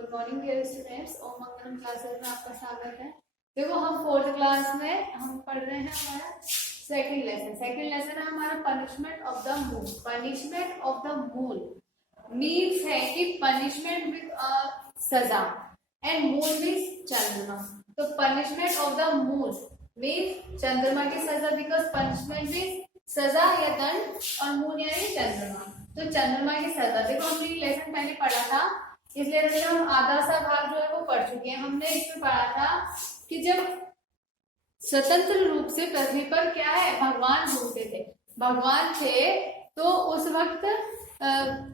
Good morning dear students, ओम मंगलम classes में आपका स्वागत है। देखो हम फोर्थ क्लास में हम पढ़ रहे हैं हमारा सेकंड लेसन है हमारा पनिशमेंट ऑफ द मूल। पनिशमेंट ऑफ द मूल मीन्स है कि पनिशमेंट विद सजा एंड मूल मीन्स चंद्रमा। तो पनिशमेंट ऑफ द मूल मीन्स चंद्रमा की सजा, बिकॉज पनिशमेंट मीन्स सजा या दंड और मूल यानी चंद्रमा। तो चंद्रमा की सजा, देखो हमने ये लेसन पहले पढ़ा था, इस लेसन में हम आधा सा भाग जो है वो पढ़ चुके हैं। हमने इसमें पढ़ा था कि जब स्वतंत्र रूप से पृथ्वी पर क्या है भगवान घूमते थे, भगवान थे, तो उस वक्त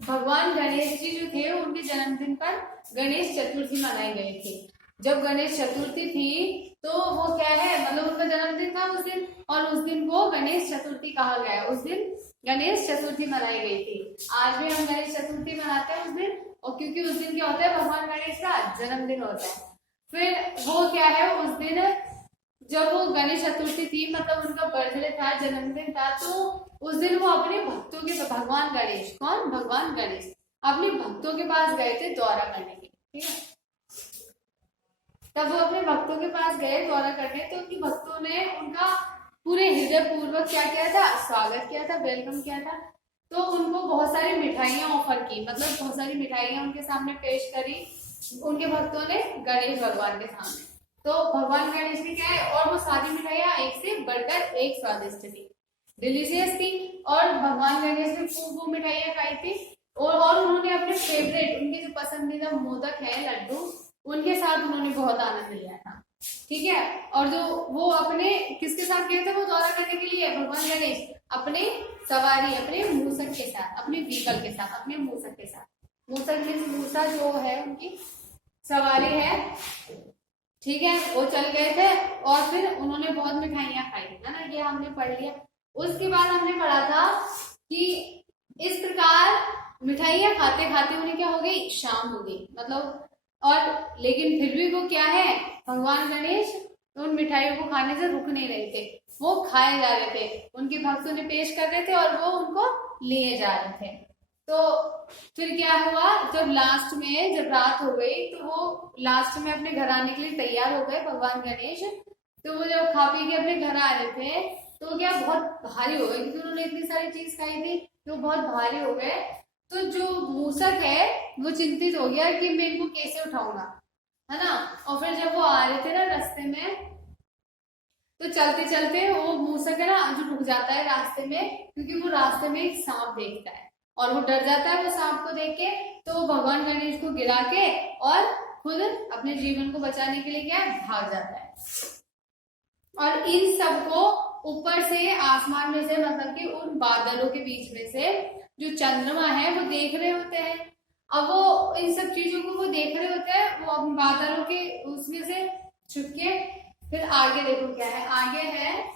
भगवान गणेश जी जो थे उनके जन्मदिन पर गणेश चतुर्थी मनाई गई थी। जब गणेश चतुर्थी थी तो वो क्या है, मतलब उनका जन्मदिन था उस दिन, और उस दिन को गणेश चतुर्थी कहा गया। उस दिन गणेश चतुर्थी मनाई गई थी। आज भी हम गणेश चतुर्थी मनाते हैं उस दिन, और क्योंकि उस दिन क्या होता है, भगवान गणेश का जन्मदिन होता है। फिर वो क्या है, उस दिन जब वो गणेश चतुर्थी थी, मतलब उनका बर्थडे था, जन्मदिन था, तो उस दिन वो अपने भक्तों के, भगवान गणेश, कौन, भगवान गणेश अपने भक्तों के पास गए थे दौरा करने के, ठीक है। तब वो अपने भक्तों के पास गए दौरा करने, तो उनकी भक्तों ने उनका पूरे हृदय पूर्वक क्या किया था, स्वागत किया था, वेलकम किया था। तो उनको बहुत सारी मिठाइयां ऑफर की, मतलब बहुत सारी मिठाइयां उनके सामने पेश करी उनके भक्तों ने गणेश भगवान के सामने। तो भगवान गणेश की क्या है, और वो सारी मिठाइयां एक से बढ़कर एक स्वादिष्ट थी, डिलीशियस थी, और भगवान गणेश ने खूब वो मिठाइयां खाई थी। और उन्होंने अपने फेवरेट, उनके जो पसंदीदा मोदक है, लड्डू, उनके साथ उन्होंने बहुत आनंद लिया था, ठीक है। और जो वो अपने किसके साथ गए थे वो दौरा करने के लिए, भगवान गणेश अपने सवारी, अपने मूसक के साथ, अपने व्हीकल के साथ, अपने मूसक के साथ, मूसक मीन्स मूसा जो है उनकी सवारी है, ठीक है, वो चल गए थे। और फिर उन्होंने बहुत मिठाइयां खाई, है ना, ये हमने पढ़ लिया। उसके बाद हमने पढ़ा था कि इस प्रकार मिठाइयां खाते खाते उन्हें क्या हो गई, शाम हो गई, मतलब, और लेकिन फिर भी वो क्या है, भगवान गणेश तो उन मिठाइयों को खाने से रुक नहीं रहे थे, वो खाए जा रहे थे, उनके भक्तों ने पेश कर रहे थे और वो उनको लिए जा रहे थे। तो फिर क्या हुआ, जब लास्ट में जब रात हो गई तो वो लास्ट में अपने घर आने के लिए तैयार हो गए भगवान गणेश। तो वो जब खा पी के अपने घर आ रहे थे तो क्या बहुत भारी हो गए, क्योंकि उन्होंने इतनी सारी चीज खाई थी तो बहुत भारी हो गए। तो जो मूसक है वो चिंतित हो गया कि मैं इनको कैसे उठाऊंगा, है ना। और फिर जब वो आ रहे थे ना रास्ते में, तो चलते चलते वो मूसक है ना जो रुक जाता है रास्ते में, क्योंकि वो रास्ते में एक सांप देखता है और वो डर जाता है वो सांप को देख के। तो भगवान गणेश को गिरा के और खुद अपने जीवन को बचाने के लिए क्या भाग जाता है। और इन सबको ऊपर से आसमान में से, मतलब कि उन बादलों के बीच में से जो चंद्रमा है वो देख रहे होते हैं। अब वो इन सब चीजों को वो देख रहे होते हैं, वो अपने बादलों के उसमें से छुप के। फिर आगे देखो क्या है, आगे है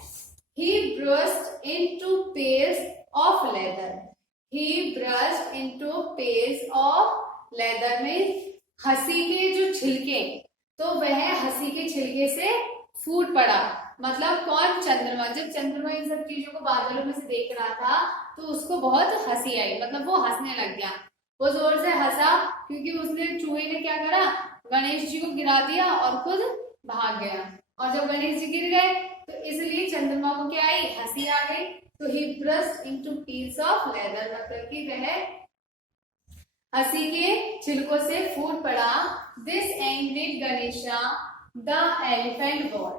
he brushed into pairs of leather, he brushed into pairs of leather में हंसी के जो छिलके, तो वह हंसी के छिलके से फूट पड़ा, मतलब कौन, चंद्रमा। जब चंद्रमा इन सब चीजों को बादलों में से देख रहा था तो उसको बहुत हंसी आई, मतलब वो हंसने लग गया, वो जोर से हंसा, क्योंकि उसने, चूहे ने क्या करा, गणेश जी को गिरा दिया और खुद भाग गया। और जब गणेश जी गिर गए तो इसलिए चंद्रमा को क्या आई, हंसी आ गई। तो ही burst into peals of laughter, मतलब कि वह हंसी के छिलकों से फूट पड़ा। This angered Ganesha the elephant god,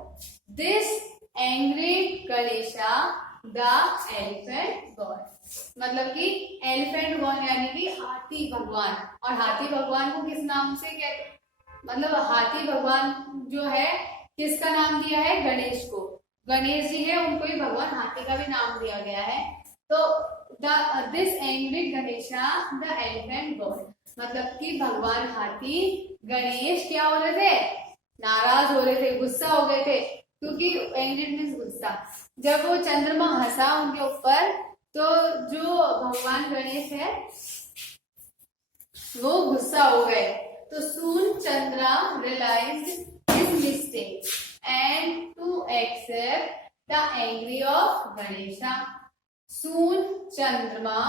this angered Ganesha the elephant god, मतलब कि एलिफेंट गॉड यानी कि हाथी भगवान। और हाथी भगवान को किस नाम से कहते, मतलब हाथी भगवान जो है किसका नाम दिया है, गणेश को, गणेश जी है उनको ही भगवान हाथी का भी नाम दिया गया है। तो this angered Ganesha the elephant god, मतलब कि भगवान हाथी गणेश क्या हो रहे थे, नाराज हो रहे थे, गुस्सा हो गए थे, क्योंकि एंग्रीड मीन्स गुस्सा। जब वो चंद्रमा हंसा उनके ऊपर तो जो भगवान गणेश है वो गुस्सा हो गए। तो soon Chandra realized his mistake and to accept the anger of Ganesha. Soon Chandra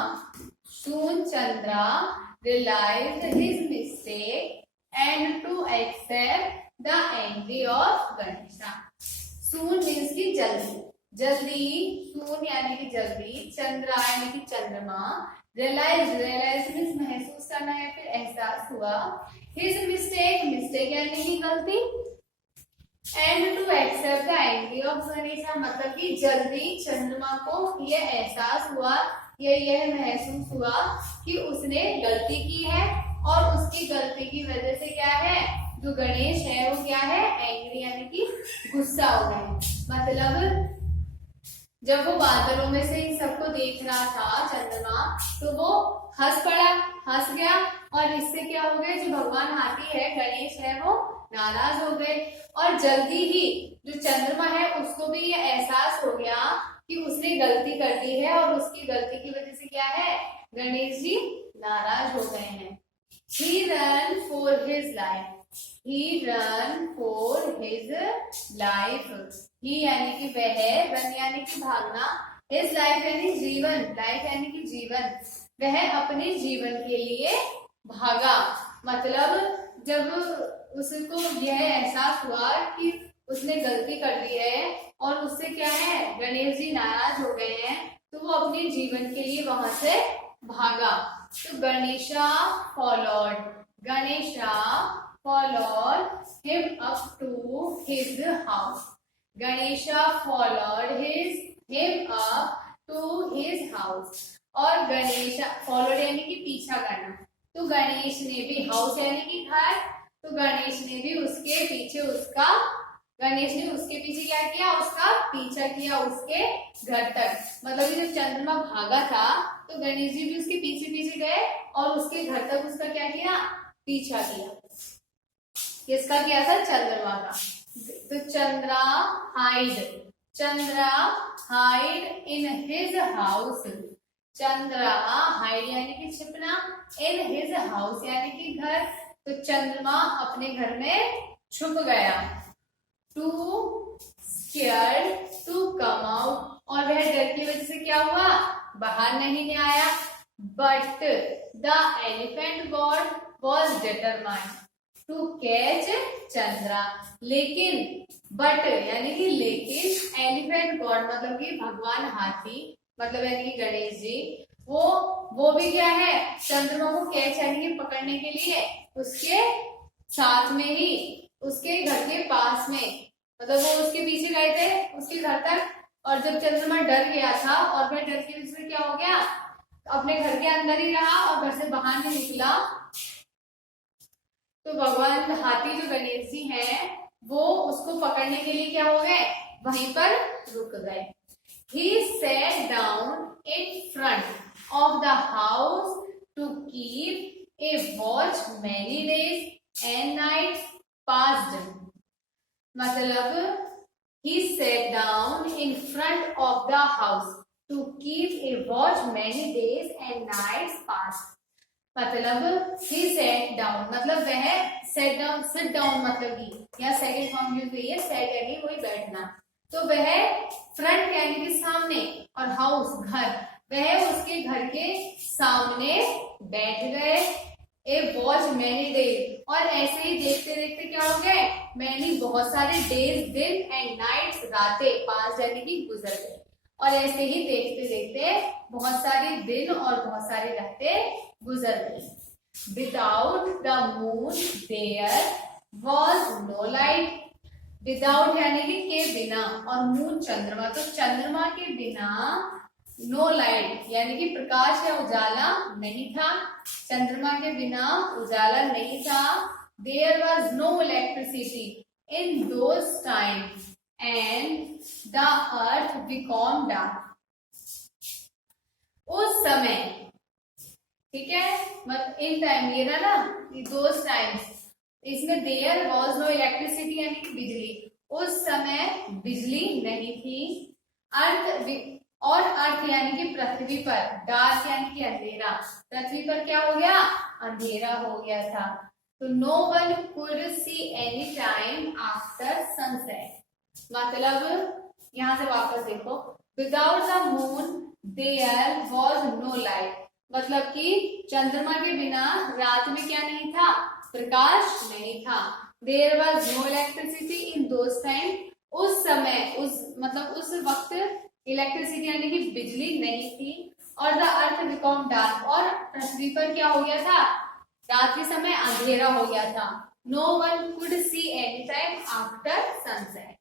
realized his mistake and जल्दी, सून यानी कि जल्दी, चंद्रा यानी कि चंद्रमा, रियलाइज मीन्स महसूस करना या फिर एहसास हुआ, हिज मिस्टेक यानी कि गलती, and to accept the entry of Ganesha मतलब कि जल्दी चंद्रमा को यह एहसास हुआ, यह महसूस हुआ कि उसने गलती की है और उसकी गलती की वजह से क्या है, जो गणेश है वो क्या है, एंग्री यानी कि गुस्सा हो गए। मतलब जब वो बादलों में से इन सबको देख रहा था चंद्रमा, तो वो हंस पड़ा, हंस गया, और इससे क्या हो गया, जो भगवान हाथी है गणेश है वो नाराज हो गए, और जल्दी ही जो चंद्रमा है उसको भी ये एहसास हो गया कि उसने गलती कर दी है, और उसकी गलती की वजह से क्या है, गणेश जी नाराज हो गए हैं। He ran for his life. He ran for his life. He यानी कि वह, run यानी कि भागना, his life यानी जीवन, life यानी कि जीवन, वह अपने जीवन के लिए भागा। मतलब जब उसको यह एहसास हुआ कि उसने गलती कर दी है और उससे क्या है, गणेश जी नाराज हो गए हैं, तो वो अपने जीवन के लिए वहां से भागा। तो Ganesha followed him up to his house. Ganesha followed him up to his house. और गणेशा followed यानी कि पीछा करना, तो गणेश ने भी, हाउस यानी कि घर, तो गणेश ने भी उसके पीछे क्या किया, उसका पीछा किया उसके घर तक। मतलब जब चंद्रमा भागा था तो गणेश जी भी उसके पीछे पीछे गए और उसके घर तक उसका क्या किया, पीछा किया। किसका किया था, चंद्रमा का। तो Chandra hide in his house, Chandra hide यानी कि छिपना, इन हिज हाउस यानी कि घर, तो चंद्रमा अपने घर में छुप गया। Too scared to come out, और वह डर की वजह से क्या हुआ, बाहर नहीं आया। But the elephant god was determined to catch Chandra, लेकिन बट यानी कि लेकिन, एलिफेंट गॉड मतलब कि भगवान हाथी, मतलब यानी कि गणेश जी, वो भी क्या है, चंद्रमा को कैच यानी कि पकड़ने के लिए उसके साथ में ही, उसके घर के पास में, मतलब वो उसके पीछे गए थे उसके घर तक, और जब चंद्रमा डर गया था और वह डर की वजह से क्या हो गया, अपने घर के अंदर ही रहा और घर से बाहर नहीं निकला, तो भगवान हाथी जो गणेश जी हैं वो उसको पकड़ने के लिए क्या हो गए, वहीं पर रुक गए। He sat down in front of the house to keep a watch. Many days and nights passed. मतलब he sat down in front of the house to keep a watch. Many days and nights passed. मतलब he sat down मतलब वह sit down मतलब कि या second form use हुई है, set यानी वही बैठना, तो वह फ्रंट यानी कि सामने, और हाउस घर, वह उसके घर के सामने बैठ गए। ए वॉच मैनी डेज, और ऐसे ही देखते देखते क्या हो गए, मैनी बहुत सारे डेज दिन, एंड नाइट्स रातें, पास यानी कि गुजर गए, और ऐसे ही देखते देखते बहुत सारे दिन और बहुत सारी रातें गुजर गई। Without the moon there was no light, without यानी कि के बिना, और मून चंद्रमा, तो चंद्रमा के बिना नो लाइट यानी कि प्रकाश या उजाला नहीं था, चंद्रमा के बिना उजाला नहीं था। There was no electricity in those time and the earth become dark, उस समय, ठीक है, मतलब इन टाइम ये ना दोज टाइम्स, इसमें देयर वॉज नो इलेक्ट्रिसिटी यानी कि बिजली, उस समय बिजली नहीं थी। अर्थ, और अर्थ यानी कि पृथ्वी पर, डार्क यानी कि अंधेरा, पृथ्वी पर क्या हो गया, अंधेरा हो गया था। तो no one could see any time after sunset, मतलब यहां से वापस देखो, without the moon there was no light, मतलब कि चंद्रमा के बिना रात में क्या नहीं था, प्रकाश नहीं था। There was no electricity in those time, उस समय उस वक्त इलेक्ट्रिसिटी यानी कि बिजली नहीं थी, और द अर्थ बिकॉम डार्क, और पृथ्वी पर क्या हो गया था, रात के समय अंधेरा हो गया था। No one could see any time after sunset.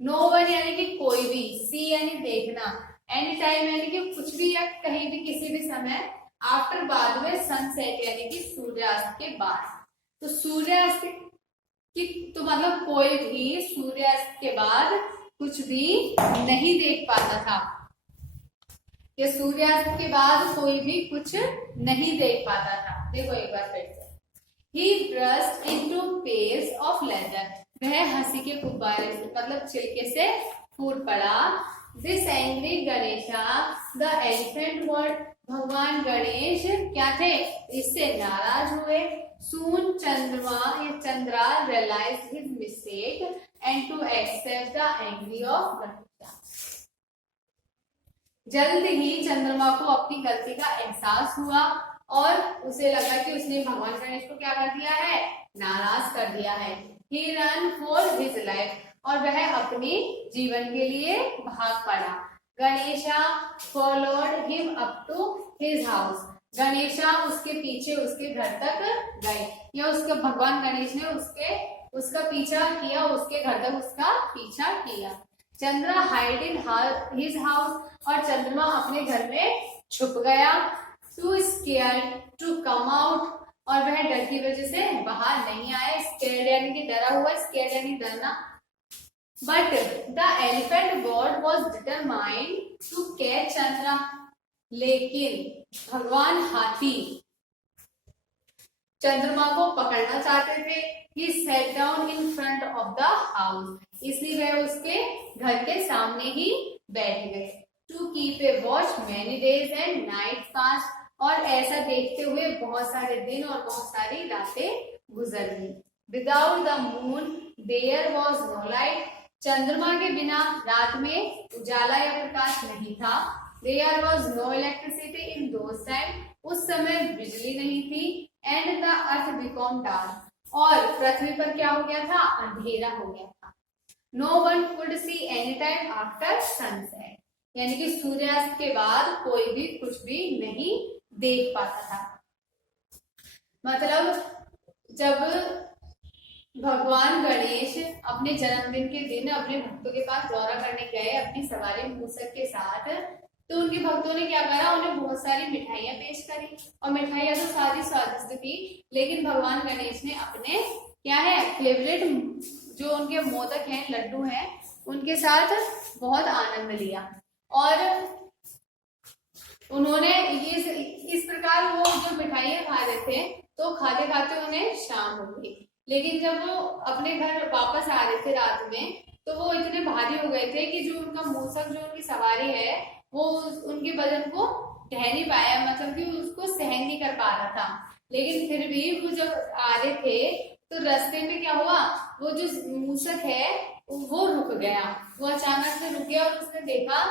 No one यानी कि कोई भी, सी यानी देखना, एनी टाइम यानी कि कुछ भी या कहीं भी किसी भी समय, आफ्टर बाद में, सनसेट यानी कि सूर्यास्त के बाद। तो सूर्यास्त की तो मतलब कोई भी सूर्यास्त के बाद कुछ भी नहीं देख पाता था, या सूर्यास्त के बाद कोई भी कुछ नहीं देख पाता था। देखो एक बार फिर से, He burst into peals of leather. वह हंसी के गुब्बारे से मतलब छिलके से फूट पड़ा। This angry Ganesha, the elephant god, भगवान गणेश क्या थे, इससे नाराज हुए। Soon Chandra realized his mistake and to accept the anger of Ganesha. जल्द ही चंद्रमा को अपनी गलती का एहसास हुआ और उसे लगा कि उसने भगवान गणेश को क्या कर दिया है, नाराज कर दिया है। He ran for his life, और वह अपने जीवन के लिए भाग पड़ा। Ganesha followed him up to his house. Ganesha उसके पीछे उसके घर तक गए, या उसके भगवान गणेश ने उसका पीछा किया, उसके घर तक उसका पीछा किया। Chandra hide in his house, और चंद्रमा अपने घर में छुप गया। Too scared to come out, और वह डर की वजह से बाहर नहीं आया। स्केयर्ड यानी कि डरा हुआ, स्केयर्ड यानी डरना। But the elephant god was determined to catch Chandra, लेकिन भगवान हाथी चंद्रमा को पकड़ना चाहते थे। He sat down in front of the house, इसलिए वह उसके घर के सामने ही बैठ गए। To keep a watch many days and nights passed, और ऐसा देखते हुए बहुत सारे दिन और बहुत सारी रातें गुजर गई। Without the moon there was no light, चंद्रमा के बिना रात में उजाला या प्रकाश नहीं था। There was no electricity in those times, उस समय बिजली नहीं थी। And the earth became dark, और पृथ्वी पर क्या हो गया था, अंधेरा हो गया था। No one could see any time after sunset, यानी कि सूर्यास्त के बाद कोई भी कुछ भी नहीं देख पाता था। मतलब जब भगवान गणेश अपने जन्मदिन के दिन अपने भक्तों के पास दौरा करने गए अपनी सवारी मूसक के साथ, तो उनके भक्तों ने क्या करा, उन्हें बहुत सारी मिठाइयां पेश करी, और मिठाइयां तो सारी स्वादिष्ट थी, लेकिन भगवान गणेश ने अपने क्या है फेवरेट जो उनके मोदक हैं, लड्डू हैं, उनके साथ बहुत आनंद लिया। और उन्होंने इस प्रकार वो जो मिठाइयां खा रहे थे, तो खाते खाते उन्हें शाम हो गई। लेकिन जब वो अपने घर वापस आ रहे थे रात में, तो वो इतने भारी हो गए थे कि जो उनका मूसक, जो उनकी सवारी है, वो उनके वजन को ढह नहीं पाया, मतलब कि उसको सहन नहीं कर पा रहा था। लेकिन फिर भी वो जब आ रहे थे, तो रास्ते में क्या हुआ, वो जो मूसक है वो रुक गया, वो अचानक से रुक गया, और उसने देखा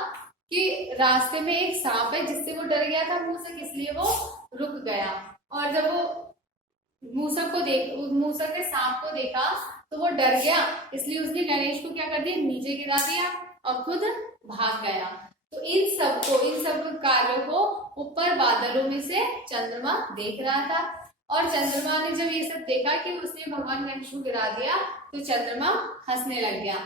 कि रास्ते में एक सांप है, जिससे वो डर गया था मूसक, इसलिए वो रुक गया। और जब वो मूसक ने सांप को देखा, तो वो डर गया, इसलिए उसने गणेश को क्या कर दिया, नीचे गिरा दिया और खुद भाग गया। तो इन सब कार्यों को ऊपर बादलों में से चंद्रमा देख रहा था, और चंद्रमा ने जब ये सब देखा कि उसने भगवान गणेश को गिरा दिया, तो चंद्रमा हंसने लग गया।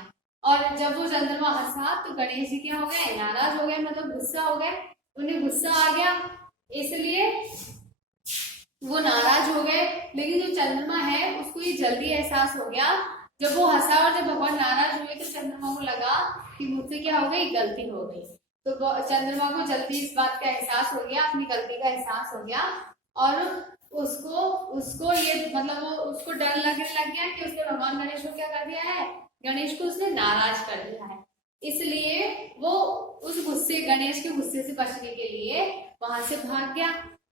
और जब वो चंद्रमा हंसा, तो गणेश जी क्या हो गए, नाराज हो गए, मतलब गुस्सा हो गए, उन्हें गुस्सा आ गया, इसलिए वो नाराज हो गए। लेकिन जो चंद्रमा है उसको ये जल्दी एहसास हो गया, जब वो हंसा और जब भगवान नाराज हुए, तो चंद्रमा को लगा कि मुझसे क्या हो गई, गलती हो गई। तो चंद्रमा को जल्दी इस बात का एहसास हो गया, अपनी गलती का एहसास हो गया, और उसको ये मतलब वो उसको डर लगने लग गया कि उसने भगवान गणेश को क्या कर दिया है, गणेश को उसने नाराज कर दिया है। इसलिए वो उस गणेश के गुस्से से बचने के लिए वहां से भाग गया,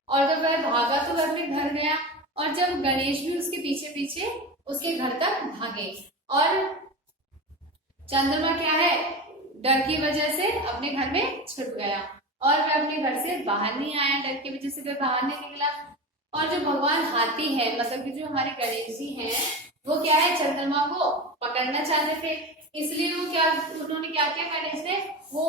और जब वह भागा तो वह अपने घर गया, और जब गणेश भी उसके पीछे पीछे उसके घर तक भागे, और चंद्रमा क्या है, डर की वजह से अपने घर में छुप गया, और वह अपने घर से बाहर नहीं आया, डर की वजह से वह बाहर नहीं निकला। और जो भगवान हाथी है, मतलब कि जो हमारे गणेश जी हैं, वो क्या है, चंद्रमा को पकड़ना चाहते थे, इसलिए वो क्या, उन्होंने क्या किया गणेश ने, वो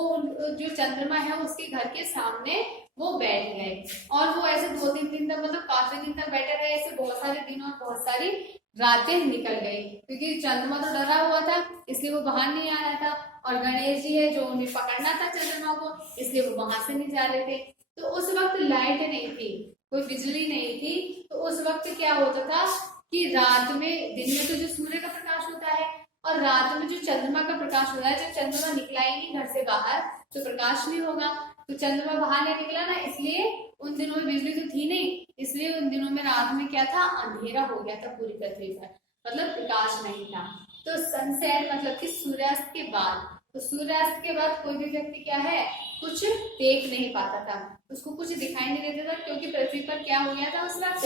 जो चंद्रमा है उसके घर के सामने वो बैठ गए। और वो ऐसे 2-3 दिन तक, मतलब काफी दिन तक बैठे रहे, ऐसे बहुत सारे दिन और बहुत सारी रातें निकल गई, क्योंकि चंद्रमा तो डरा हुआ था इसलिए वो बाहर नहीं आ रहा था, और गणेश जी है जो उन्हें पकड़ना था चंद्रमा को, इसलिए वो वहां से नहीं जा रहे थे। तो उस वक्त लाइट नहीं थी, कोई बिजली नहीं थी, तो उस वक्त क्या होता था कि रात में, दिन में तो जो सूर्य का प्रकाश होता है, और रात में जो चंद्रमा का प्रकाश होता है, जब चंद्रमा निकला ही नहीं घर से बाहर तो प्रकाश नहीं होगा, तो चंद्रमा बाहर नहीं निकला ना, इसलिए उन दिनों में बिजली तो थी नहीं, इसलिए उन दिनों में रात में क्या था, अंधेरा हो गया था पूरी पृथ्वी पर, मतलब प्रकाश नहीं था। तो सनसेट मतलब कि सूर्यास्त के बाद, तो सूर्यास्त के बाद कोई भी व्यक्ति क्या है, कुछ देख नहीं पाता था, उसको कुछ दिखाई नहीं देता था, क्योंकि पृथ्वी पर क्या हो गया था, उस वक्त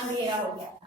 अंधेरा हो गया।